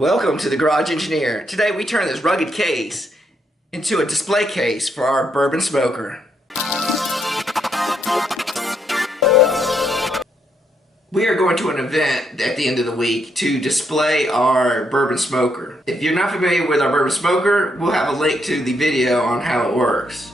Welcome to the Garage Engineer. Today we turn this rugged case into a display case for our bourbon smoker. We are going to an event at the end of the week to display our bourbon smoker. If you're not familiar with our bourbon smoker, we'll have a link to the video on how it works.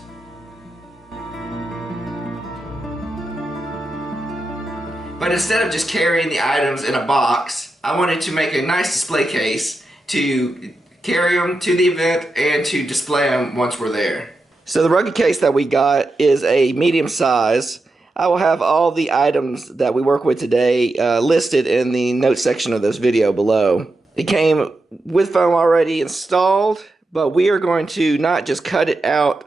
But instead of just carrying the items in a box, I wanted to make a nice display case to carry them to the event and to display them once we're there. So the rugged case that we got is a medium size. I will have all the items that we work with today listed in the notes section of this video below. It came with foam already installed, but we are going to not just cut it out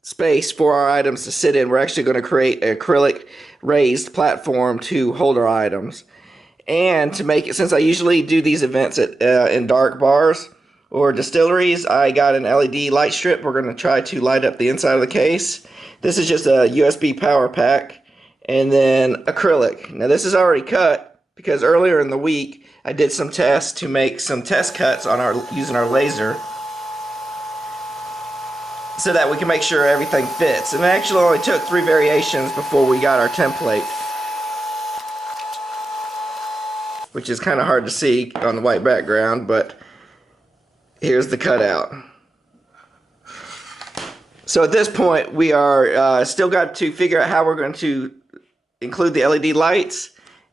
space for our items to sit in. We're actually going to create an acrylic raised platform to hold our items. And to make it, since I usually do these events in dark bars or distilleries, I got an LED light strip. We're going to try to light up the inside of the case. This is just a USB power pack and then acrylic. Now this is already cut because earlier in the week I did some tests to make some test cuts on using our laser so that we can make sure everything fits. And it actually only took 3 variations before we got our template, which is kind of hard to see on the white background, but here's the cutout. So at this point we are still got to figure out how we're going to include the LED lights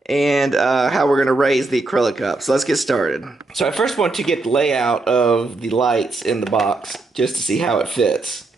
and how we're going to raise the acrylic up. So let's get started. So I first want to get the layout of the lights in the box just to see how it fits.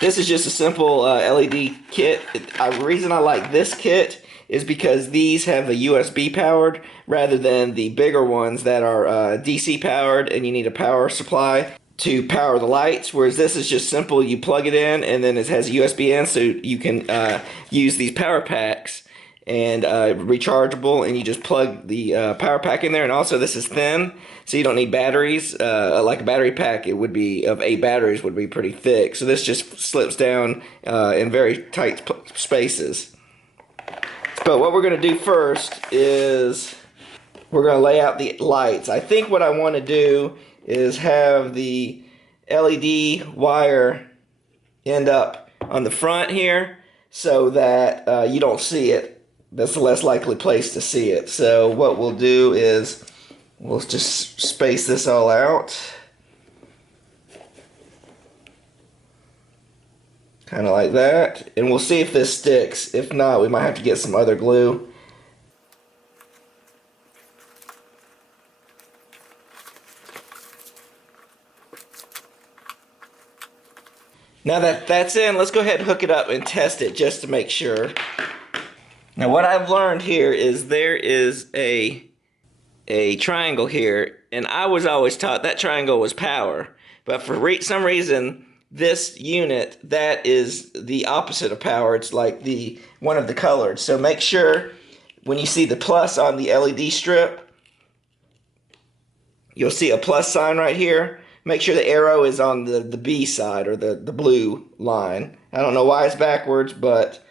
This is just a simple LED kit. The reason I like this kit is because these have a USB powered rather than the bigger ones that are DC powered and you need a power supply to power the lights, whereas this is just simple. You plug it in and then it has a USB in, so you can use these power packs and rechargeable, and you just plug the power pack in there. And also this is thin, so you don't need batteries. Like a battery pack, it would be of 8 batteries would be pretty thick, so this just slips down in very tight spaces. But what we're going to do first is we're going to lay out the lights. I think what I want to do is have the LED wire end up on the front here so that you don't see it. That's the less likely place to see it. So what we'll do is we'll just space this all out. Kind of like that, and we'll see if this sticks. If not, we might have to get some other glue. Now that that's in, let's go ahead and hook it up and test it just to make sure. Now what I've learned here is there is a triangle here, and I was always taught that triangle was power, but for some reason this unit, that is the opposite of power. It's like one of the colored. So make sure when you see the plus on the LED strip, you'll see a plus sign right here. Make sure the arrow is on the B side, or the blue line. I don't know why it's backwards, but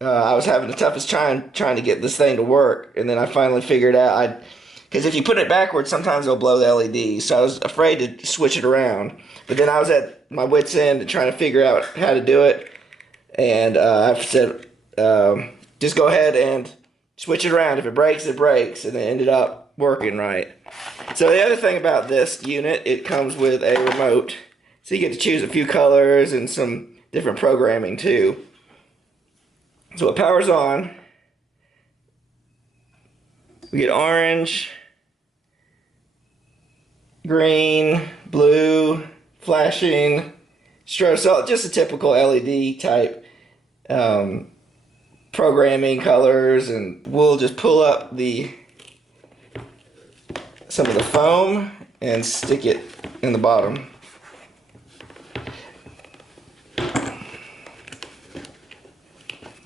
I was having the toughest trying to get this thing to work, and then I finally figured out because if you put it backwards, sometimes it'll blow the LED. So I was afraid to switch it around. But then I was at my wit's end trying to figure out how to do it. And I said, just go ahead and switch it around. If it breaks, it breaks. And it ended up working right. So the other thing about this unit, it comes with a remote. So you get to choose a few colors and some different programming too. So it powers on. We get orange, green, blue, flashing, strobe, so just a typical LED type programming colors. And we'll just pull up some of the foam and stick it in the bottom.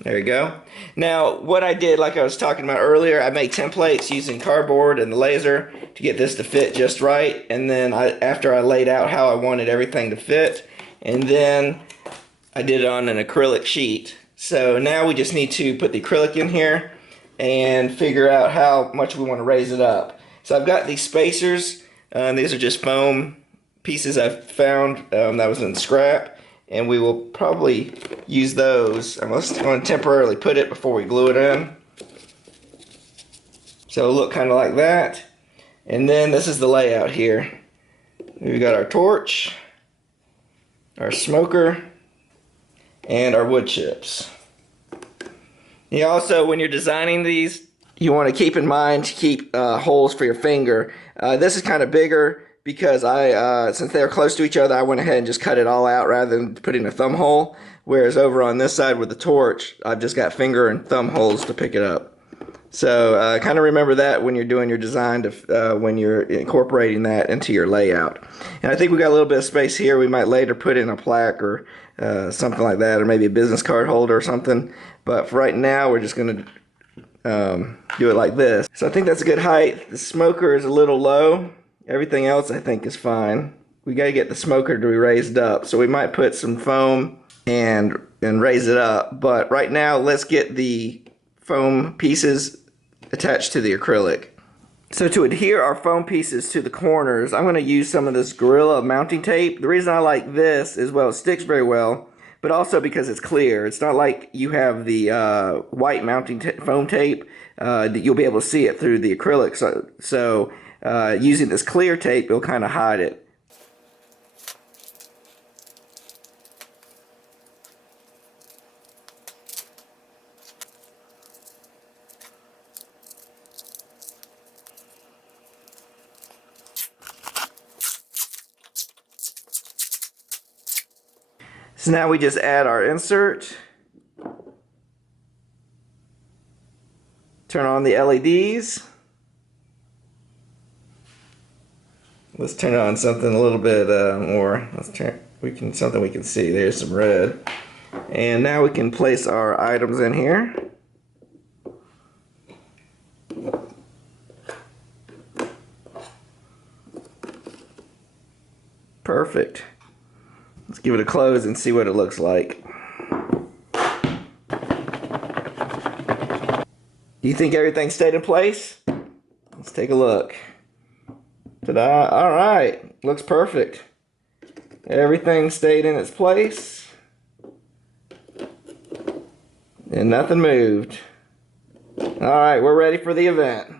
There you go. Now what I did, like I was talking about earlier, I made templates using cardboard and the laser to get this to fit just right. And then after I laid out how I wanted everything to fit, and then I did it on an acrylic sheet. So now we just need to put the acrylic in here and figure out how much we want to raise it up. So I've got these spacers And these are just foam pieces I found that was in scrap, and we will probably use those. I'm just going to temporarily put it before we glue it in. So it'll look kind of like that. And then this is the layout here. We've got our torch, our smoker, and our wood chips. You also, when you're designing these, you want to keep in mind to keep holes for your finger. This is kind of bigger because since they're close to each other, I went ahead and just cut it all out rather than putting a thumb hole. Whereas over on this side with the torch, I've just got finger and thumb holes to pick it up. So kind of remember that when you're doing your design, when you're incorporating that into your layout. And I think we got a little bit of space here. We might later put in a plaque or something like that, or maybe a business card holder or something. But for right now, we're just going to do it like this. So I think that's a good height. The smoker is a little low. Everything else I think is fine. We got to get the smoker to be raised up. So we might put some foam and raise it up. But right now, let's get the foam pieces attached to the acrylic. So to adhere our foam pieces to the corners, I'm going to use some of this Gorilla mounting tape. The reason I like this is, well, it sticks very well, but also because it's clear. It's not like you have the white mounting foam tape that you'll be able to see it through the acrylic. So using this clear tape, it'll kind of hide it. So now we just add our insert, turn on the LEDs. Let's turn on something a little bit more. Something we can see. There's some red. And now we can place our items in here. Perfect. Let's give it a close and see what it looks like. Do you think everything stayed in place? Let's take a look. Ta-da! All right, looks perfect. Everything stayed in its place, and nothing moved. All right, we're ready for the event.